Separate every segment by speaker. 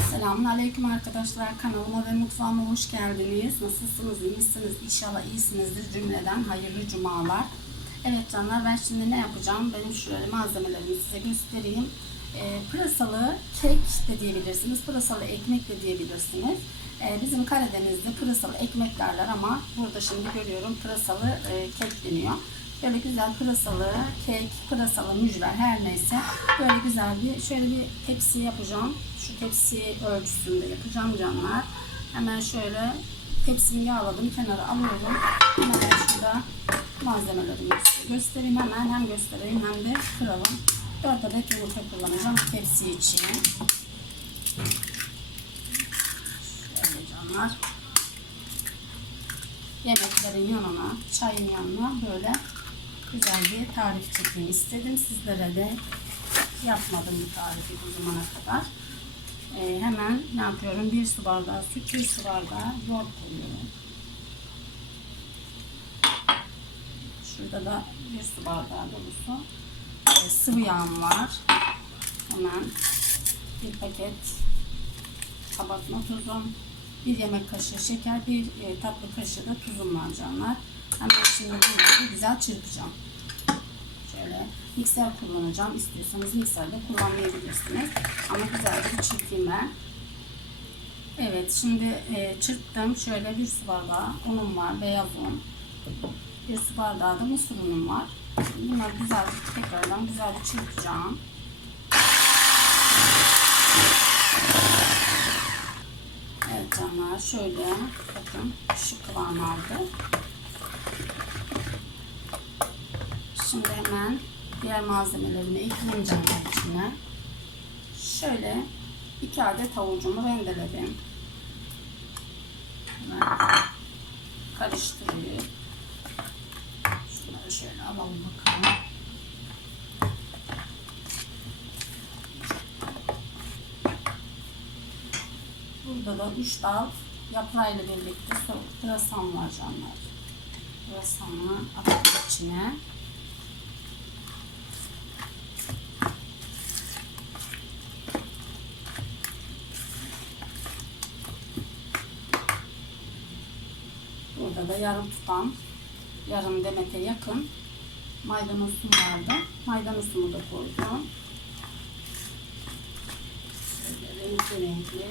Speaker 1: Selamun Aleyküm arkadaşlar. Kanalıma ve mutfağıma hoş geldiniz. Nasılsınız? iyi misiniz? İnşallah iyisinizdir. Cümleden hayırlı cumalar. Evet canlar ben şimdi ne yapacağım? Benim şöyle malzemelerimi size göstereyim. Ee, pırasalı kek de diyebilirsiniz. Pırasalı ekmek de diyebilirsiniz. Ee, bizim Karadeniz'de pırasalı ekmek derler ama burada şimdi görüyorum pırasalı e, kek deniyor. Böyle güzel pırasalı kek, pırasalı mücver her neyse böyle güzel bir şöyle bir tepsi yapacağım. Şu tepsi ölçüsünde yapacağım canlar. Hemen şöyle tepsimi yağladım kenara alıyorum. Hemen şurada malzemelerimi göstereyim hemen hem göstereyim hem de kıralım. 4 adet yumurta kullanacağım tepsi için. Şöyle canlar. Yemeklerin yanına, çayın yanına böyle güzel bir tarif çekeyim istedim. Sizlere de yapmadım bu tarifi bu zamana kadar. Ee, hemen ne yapıyorum? Bir su bardağı süt, bir su bardağı yoğurt koyuyorum. Şurada da bir su bardağı dolusu e, sıvı yağım var. Hemen bir paket kabartma tuzum, bir yemek kaşığı şeker, bir e, tatlı kaşığı da tuzum var canlar. Hemen şimdi bunu güzel çırpacağım. Şöyle mikser kullanacağım. İstiyorsanız mikserde kullanmayabilirsiniz. Ama güzelce bir çırpayım. Evet şimdi e, çırptım. Şöyle bir su bardağı unum var. Beyaz un. Bir su bardağı da mısır unum var. Bunları güzelce tekrardan güzelce çırpacağım. Evet canlar şöyle bakın şu kıvam aldı. Şimdi hemen diğer malzemelerimi ekleyeceğim içine. Şöyle iki adet havucumu rendeledim. Hemen karıştırayım. Şunları şöyle alalım bakalım. Burada da üç dal yaprağıyla birlikte soğuk pırasam var canlar. Pırasamı attım içine. Burada da yarım tutam, yarım demete yakın maydanozum vardı. Maydanozumu da koydum. Renkli renkli.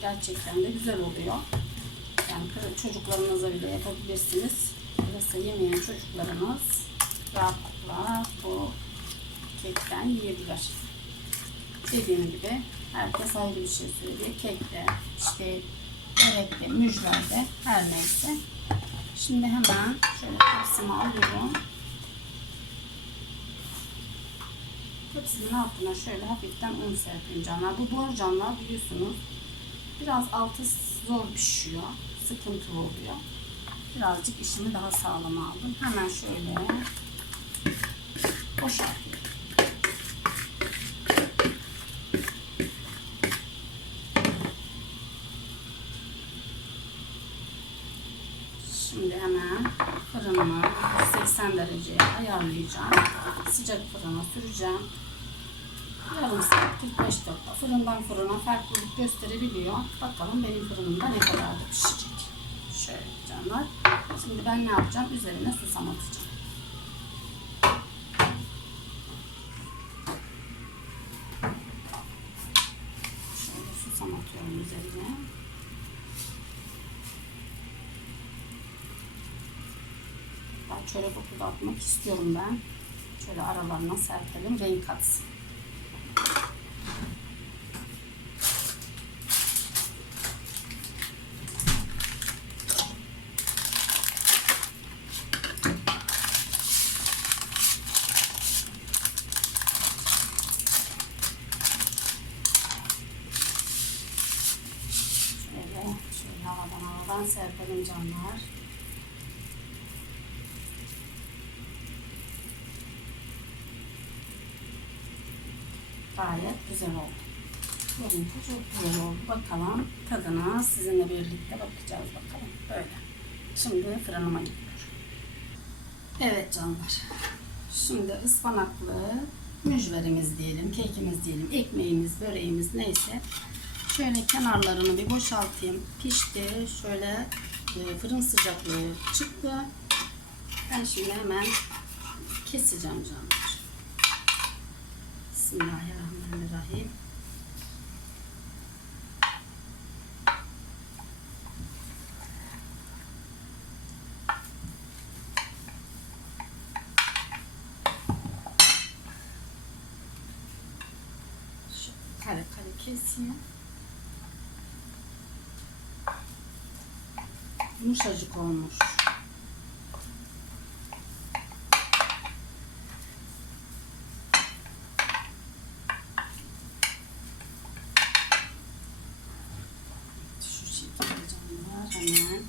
Speaker 1: Gerçekten de güzel oluyor. Yani çocuklarınıza bile yapabilirsiniz. Pırasa yemeyen çocuklarınız rahatlıkla bu kekten yiyebilir. Dediğim gibi herkes ayrı bir şey söylüyor. Kekte, işte börekte, mücverde her neyse. Şimdi hemen şöyle tepsimi alıyorum. Tepsinin altına şöyle hafiften un serpeyim canlar. Bu borcanlar biliyorsunuz biraz altı zor pişiyor. Sıkıntılı oluyor. Birazcık işimi daha sağlam aldım. Hemen şöyle boşaltıyorum. Şimdi hemen fırınımı 180 dereceye ayarlayacağım. Sıcak fırına süreceğim. Yarım saat 45 dakika fırından fırına farklılık gösterebiliyor. Bakalım benim fırınımda ne kadar da pişecek. Şöyle canlar. Şimdi ben ne yapacağım? Üzerine susam atacağım. Şöyle susam atıyorum üzerine. Daha çörek otu atmak istiyorum ben. Şöyle aralarına serpelim renk katsın. Şöyle, şöyle havadan havadan serpelim canlar. Gayet güzel oldu. Görüntü çok güzel oldu. Bakalım tadına sizinle birlikte bakacağız bakalım. Böyle. Şimdi fırınıma gidiyor. Evet canlar. Şimdi ıspanaklı mücverimiz diyelim, kekimiz diyelim, ekmeğimiz, böreğimiz neyse Şöyle kenarlarını bir boşaltayım. Pişti. Şöyle e, fırın sıcaklığı çıktı. Ben şimdi hemen keseceğim canlar. Bismillahirrahmanirrahim. Keseyim. Yumuşacık olmuş. Şu şekilde canlar hemen.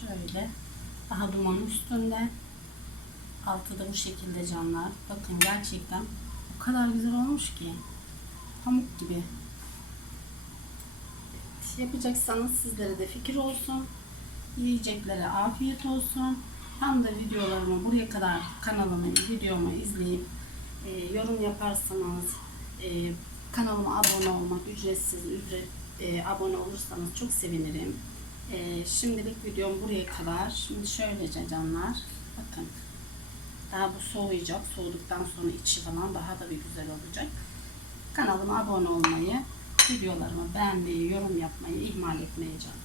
Speaker 1: Şöyle daha dumanın üstünde altı da bu şekilde canlar. Bakın gerçekten o kadar güzel olmuş ki pamuk gibi. Yapacaksanız sizlere de fikir olsun. Yiyeceklere afiyet olsun. Hem de videolarımı buraya kadar kanalımı, videomu izleyip e, yorum yaparsanız, e, kanalıma abone olmak ücretsiz, ücret e, abone olursanız çok sevinirim. E, şimdilik videom buraya kadar. Şimdi şöylece canlar, bakın daha bu soğuyacak. Soğuduktan sonra içi falan daha da bir güzel olacak. Kanalıma abone olmayı, videolarımı beğenmeyi, yorum yapmayı ihmal etmeyeceğim.